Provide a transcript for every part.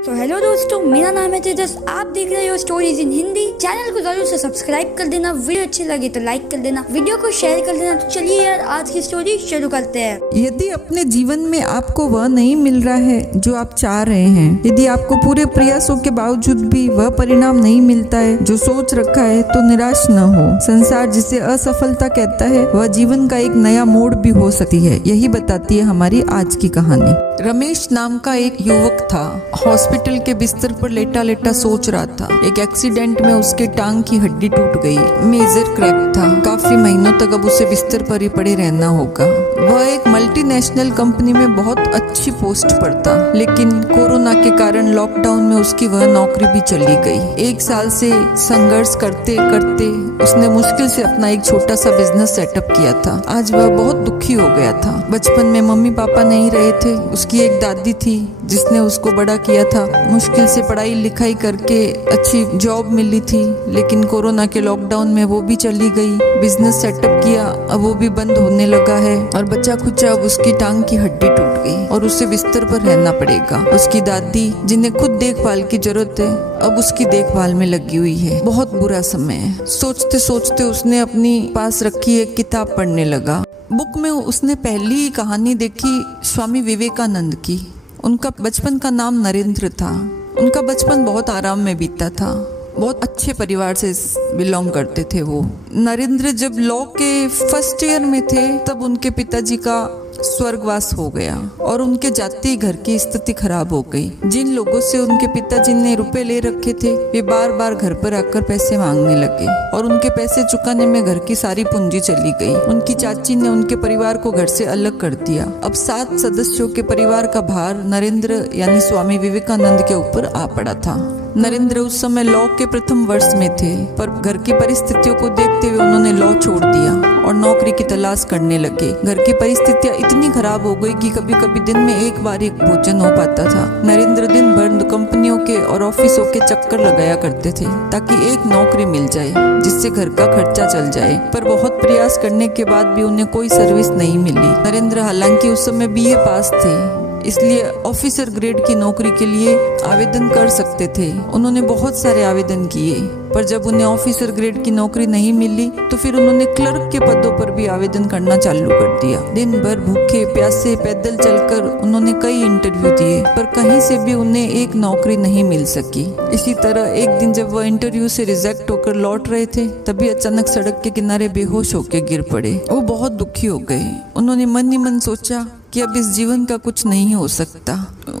तो हेलो दोस्तों, मेरा नाम है तेजस। आप देख रहे हो स्टोरीज इन हिंदी। चैनल को जरूर से सब्सक्राइब कर देना, वीडियो अच्छी लगी तो लाइक कर देना, वीडियो को शेयर कर देना। तो चलिए यार, आज की स्टोरी शुरू करते हैं। यदि अपने जीवन में आपको वह नहीं मिल रहा है जो आप चाह रहे हैं, यदि आपको पूरे प्रयासों के बावजूद भी वह परिणाम नहीं मिलता है जो सोच रखा है, तो निराश न हो। संसार जिसे असफलता कहता है वह जीवन का एक नया मोड़ भी हो सकती है। यही बताती है हमारी आज की कहानी। रमेश नाम का एक युवक था। हॉस्पिटल के बिस्तर पर लेटा लेटा सोच रहा था। एक एक्सीडेंट में उसके टांग की हड्डी टूट गई, मेजर क्रैक था। काफी महीनों तक अब उसे बिस्तर पर ही पड़े रहना होगा। वह एक मल्टीनेशनल कंपनी में बहुत अच्छी पोस्ट पर था, लेकिन कोरोना के कारण लॉकडाउन में उसकी वह नौकरी भी चली गई। 1 साल से संघर्ष करते करते उसने मुश्किल से अपना एक छोटा सा बिजनेस सेटअप किया था। आज वह बहुत दुखी हो गया था। बचपन में मम्मी पापा नहीं रहे थे। उसकी एक दादी थी जिसने उसको बड़ा किया था। मुश्किल से पढ़ाई लिखाई करके अच्छी जॉब मिली थी, लेकिन कोरोना के लॉकडाउन में वो भी चली गई। बिजनेस सेटअप किया, अब वो भी बंद होने लगा है और बच्चा खुच्चा अब उसकी टांग की हड्डी टूट गई और उसे बिस्तर पर रहना पड़ेगा। उसकी दादी, जिन्हें खुद देखभाल की जरूरत है, अब उसकी देखभाल में लगी हुई है। बहुत बुरा समय है। सोचते सोचते उसने अपनी पास रखी एक किताब पढ़ने लगा। बुक में उसने पहली कहानी देखी स्वामी विवेकानंद की। उनका बचपन का नाम नरेंद्र था। उनका बचपन बहुत आराम में बीता था। बहुत अच्छे परिवार से बिलोंग करते थे वो। नरेंद्र जब लॉ के फर्स्ट ईयर में थे तब उनके पिताजी का स्वर्गवास हो गया और उनके जाते ही घर की स्थिति खराब हो गई। जिन लोगों से उनके पिताजी ने रुपए ले रखे थे, वे बार बार घर पर आकर पैसे मांगने लगे और उनके पैसे चुकाने में घर की सारी पूंजी चली गई। उनकी चाची ने उनके परिवार को घर से अलग कर दिया। अब 7 सदस्यों के परिवार का भार नरेंद्र यानी स्वामी विवेकानंद के ऊपर आ पड़ा था। नरेंद्र उस समय लॉ के प्रथम वर्ष में थे, पर घर की परिस्थितियों को देखते हुए उन्होंने लॉ छोड़ दिया और नौकरी की तलाश करने लगे। घर की परिस्थितियां इतनी खराब हो गई कि कभी कभी दिन में एक बार एक भोजन हो पाता था। नरेंद्र दिन भर कंपनियों के और ऑफिसों के चक्कर लगाया करते थे ताकि एक नौकरी मिल जाए जिससे घर का खर्चा चल जाए, पर बहुत प्रयास करने के बाद भी उन्हें कोई सर्विस नहीं मिली। नरेंद्र हालांकि उस समय BA पास थे, इसलिए ऑफिसर ग्रेड की नौकरी के लिए आवेदन कर सकते थे। उन्होंने बहुत सारे आवेदन किए, पर जब उन्हें ऑफिसर ग्रेड की नौकरी नहीं मिली तो फिर उन्होंने क्लर्क के पदों पर भी आवेदन करना चालू कर दिया। दिन भर भूखे प्यासे पैदल चलकर उन्होंने कई इंटरव्यू दिए, पर कहीं से भी उन्हें एक नौकरी नहीं मिल सकी। इसी तरह एक दिन जब वह इंटरव्यू से रिजेक्ट होकर लौट रहे थे, तभी अचानक सड़क के किनारे बेहोश होकर गिर पड़े। वो बहुत दुखी हो गए। उन्होंने मन ही मन सोचा कि अब इस जीवन का कुछ नहीं हो सकता।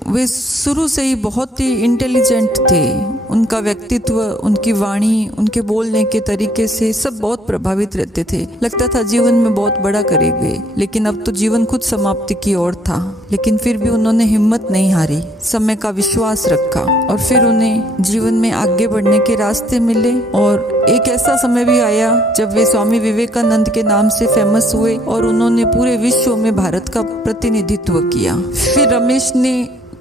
वे शुरू से ही बहुत ही इंटेलिजेंट थे। उनका व्यक्तित्व, उनकी वाणी, उनके बोलने के तरीके से सब बहुत प्रभावित रहते थे। लगता था जीवन में बहुत बड़ा करेंगे, लेकिन अब तो जीवन खुद समाप्ति की ओर था। लेकिन फिर भी उन्होंने हिम्मत नहीं हारी, समय का विश्वास रखा और फिर उन्हें जीवन में आगे बढ़ने के रास्ते मिले। और एक ऐसा समय भी आया जब वे स्वामी विवेकानंद के नाम से फेमस हुए और उन्होंने पूरे विश्व में भारत का प्रतिनिधित्व किया। फिर रमेश ने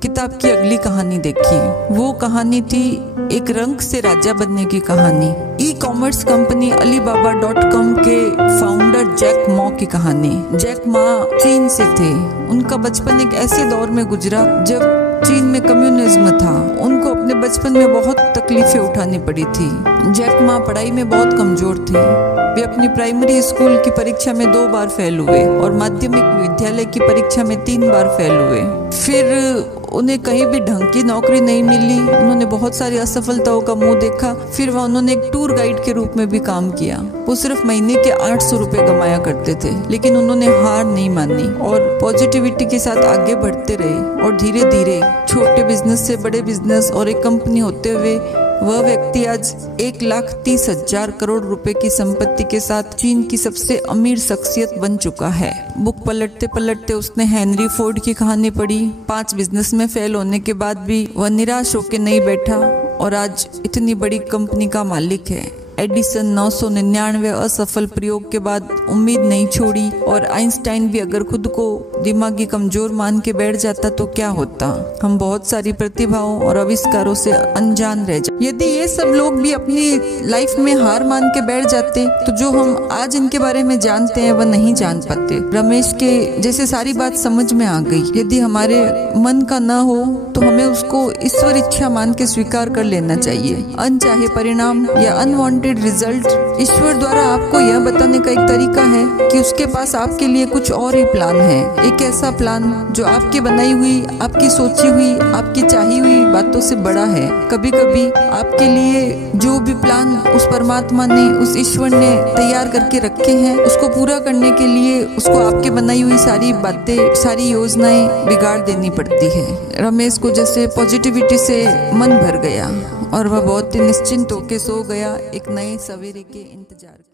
किताब की अगली कहानी देखी। वो कहानी थी एक रंक से राजा बनने की कहानी। ई-कॉमर्स कंपनी Alibaba.com के फाउंडर जैक मा की कहानी। जैक मा चीन से थे। उनका बचपन एक ऐसे दौर में गुजरा जब चीन में कम्युनिज्म था। उनको अपने बचपन में बहुत तकलीफें उठानी पड़ी थी। जैक मा पढ़ाई में बहुत कमजोर थे। वे अपनी प्राइमरी स्कूल की परीक्षा में 2 बार फेल हुए और माध्यमिक विद्यालय की परीक्षा में 3 बार फेल हुए। फिर उन्हें कहीं भी ढंग की नौकरी नहीं मिली। उन्होंने बहुत सारी असफलताओं का मुंह देखा। फिर वह उन्होंने एक टूर गाइड के रूप में भी काम किया। वो सिर्फ महीने के 800 रुपए कमाया करते थे, लेकिन उन्होंने हार नहीं मानी और पॉजिटिविटी के साथ आगे बढ़ते रहे। और धीरे धीरे छोटे बिजनेस से बड़े बिजनेस और एक कंपनी होते हुए वह व्यक्ति आज 1,30,000 करोड़ रुपए की संपत्ति के साथ चीन की सबसे अमीर शख्सियत बन चुका है। बुक पलटते पलटते उसने हेनरी फोर्ड की कहानी पढ़ी। 5 बिजनेस में फेल होने के बाद भी वह निराश होकर नहीं बैठा और आज इतनी बड़ी कंपनी का मालिक है। एडिसन 999 असफल प्रयोग के बाद उम्मीद नहीं छोड़ी और आइंस्टाइन भी अगर खुद को दिमागी कमजोर मान के बैठ जाता तो क्या होता। हम बहुत सारी प्रतिभाओं और आविष्कारों से अनजान रह जाते। यदि ये सब लोग भी अपनी लाइफ में हार मान के बैठ जाते तो जो हम आज इनके बारे में जानते हैं वह नहीं जान पाते। रमेश के जैसे सारी बात समझ में आ गई। यदि हमारे मन का ना हो तो हमें उसको ईश्वर इच्छा मान के स्वीकार कर लेना चाहिए। अनचाहे परिणाम या अनवांटेड रिजल्ट ईश्वर द्वारा आपको यह बताने का एक तरीका है कि उसके पास आपके लिए कुछ और ही प्लान है। एक ऐसा प्लान जो आपकी बनाई हुई, आपकी सोची हुई, आपकी चाही हुई बातों से बड़ा है। कभी कभी आपके लिए जो भी प्लान उस परमात्मा ने, उस ईश्वर ने तैयार करके रखे हैं, उसको पूरा करने के लिए उसको आपके बनाई हुई सारी बातें, सारी योजनाएं बिगाड़ देनी पड़ती है। रमेश को जैसे पॉजिटिविटी से मन भर गया और वह बहुत ही निश्चिंत होकर सो गया एक नए सवेरे के इंतजार।